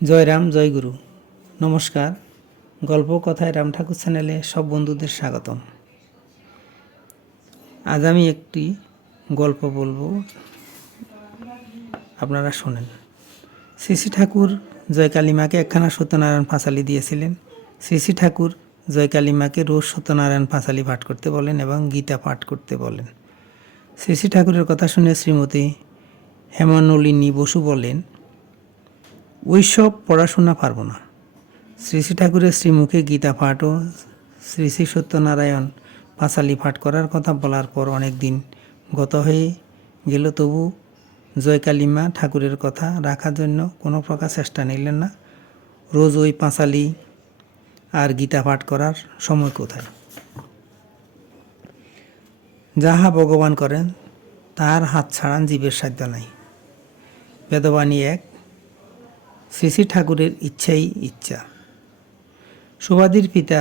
জয় রাম জয় গুরু। নমস্কার। গল্প কথায় রাম ঠাকুর চ্যানেলে সব বন্ধুদের স্বাগতম। আজ আমি একটি গল্প বলবো, আপনারা শোনেন। শ্রী শ্রী ঠাকুর জয়কালীমাকে একখানা সত্যনারায়ণ পাঁচালি দিয়েছিলেন। শ্রী শ্রী ঠাকুর জয়কালীমাকে রোজ সত্যনারায়ণ পাঁচালি পাঠ করতে বলেন এবং গীতা পাঠ করতে বলেন। শ্রী শ্রী ঠাকুরের কথা শুনে শ্রীমতী হেমানলিনী বসু বলেন, ওইসব পড়াশোনা পারবো না। শ্রী শ্রী ঠাকুরের শ্রীমুখে গীতা পাঠ ও শ্রী শ্রী সত্যনারায়ণ পাঁচালি পাঠ করার কথা বলার পর অনেক দিন গত হয়ে গেল, তবু জয়কালীমা ঠাকুরের কথা রাখার জন্য কোনো প্রকার চেষ্টা নিলেন না। রোজ ওই পাঁচালি আর গীতা পাঠ করার সময় কোথায়? যাহা ভগবান করেন তাহার হাত ছাড়ান জীবের সাধ্য নাই। বেদবাণী 1। শ্রী শ্রী ঠাকুরের ইচ্ছাই ইচ্ছা। সুবাদির পিতা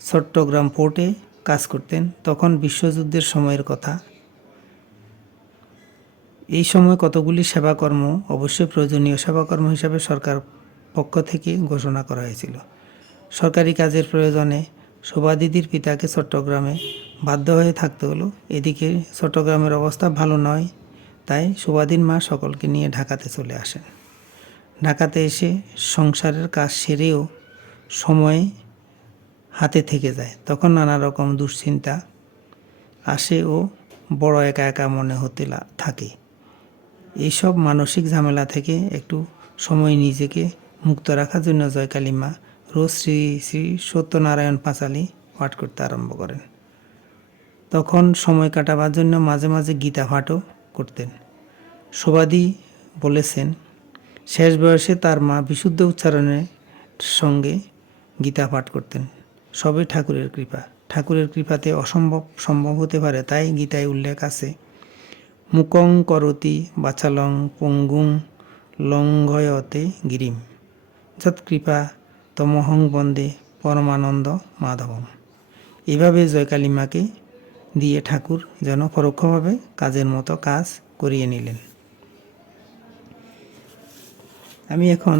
চট্টগ্রাম পোর্টে কাজ করতেন। তখন বিশ্বযুদ্ধের সময়ের কথা। এই সময় কতগুলি সেবাকর্ম অবশ্যই প্রয়োজনীয় সেবাকর্ম হিসাবে সরকার পক্ষ থেকে ঘোষণা করা হয়েছিল। সরকারি কাজের প্রয়োজনে সুবাদিদির পিতাকে চট্টগ্রামে বাধ্য হয়ে থাকতে হলো। এদিকে চট্টগ্রামের অবস্থা ভালো নয়, তাই সুবাদির মা সকলকে নিয়ে ঢাকাতে চলে আসেন। ঢাকাতে এসে সংসারের কাজ সেরেও সময় হাতে থেকে যায়। তখন নানা রকম দুশ্চিন্তা আসে ও বড় একা একা মনে হতে থাকে। এইসব মানসিক ঝামেলা থেকে একটু সময় নিজেকে মুক্ত রাখার জন্য জয়কালীমা রোজ শ্রী শ্রী সত্যনারায়ণ পাঁচালি পাঠ করতে আরম্ভ করেন। তখন সময় কাটাবার জন্য মাঝে মাঝে গীতা পাঠও করতেন। সুবাদি বলেছেন, শেষ বয়সে তার মা বিশুদ্ধ উচ্চারণের সঙ্গে গীতা পাঠ করতেন। সবই ঠাকুরের কৃপা। ঠাকুরের কৃপাতে অসম্ভব সম্ভব হতে পারে, তাই গীতায় উল্লেখ আছে, মুকং করতি বাচালং পঙ্গুং লঙ্ঘয়তে গিরিম যৎকৃপা তমহং বন্দে পরমানন্দ মাধবম। এভাবে জয়কালীমাকে দিয়ে ঠাকুর যেন পরোক্ষভাবে কাজের মতো কাজ করিয়ে নিলেন। আমি এখন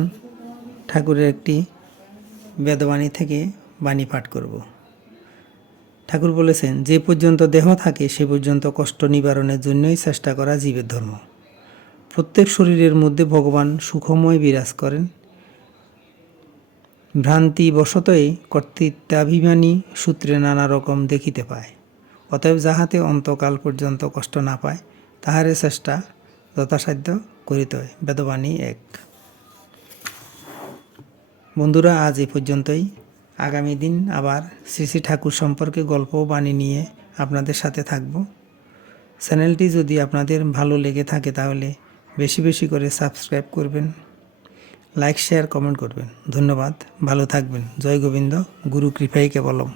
ঠাকুরের একটি বেদবাণী থেকে বাণী পাঠ করব। ঠাকুর বলেছেন, যে পর্যন্ত দেহ থাকে সে পর্যন্ত কষ্ট নিবারণের জন্যই চেষ্টা করা জীবের ধর্ম। প্রত্যেক শরীরের মধ্যে ভগবান সুখময় বিরাজ করেন। ভ্রান্তি বশতই কর্তৃত্বাভিমানী সূত্রে নানা রকম দেখিতে পায়। অতএব যাহাতে অন্তকাল পর্যন্ত কষ্ট না পায় তাহারে চেষ্টা যথাসাধ্য করিতে হয়। বেদবাণী 1। বন্ধুরা, আজ এ পর্যন্তই। আগামী দিন আবার শ্রী শ্রী ঠাকুর সম্পর্কে গল্প বাণী নিয়ে আপনাদের সাথে থাকব। চ্যানেলটি যদি আপনাদের ভালো লেগে থাকে তাহলে বেশি বেশি করে সাবস্ক্রাইব করবেন, লাইক শেয়ার কমেন্ট করবেন। ধন্যবাদ, ভালো থাকবেন। জয় গোবিন্দ, গুরু কৃপাই কেবলম।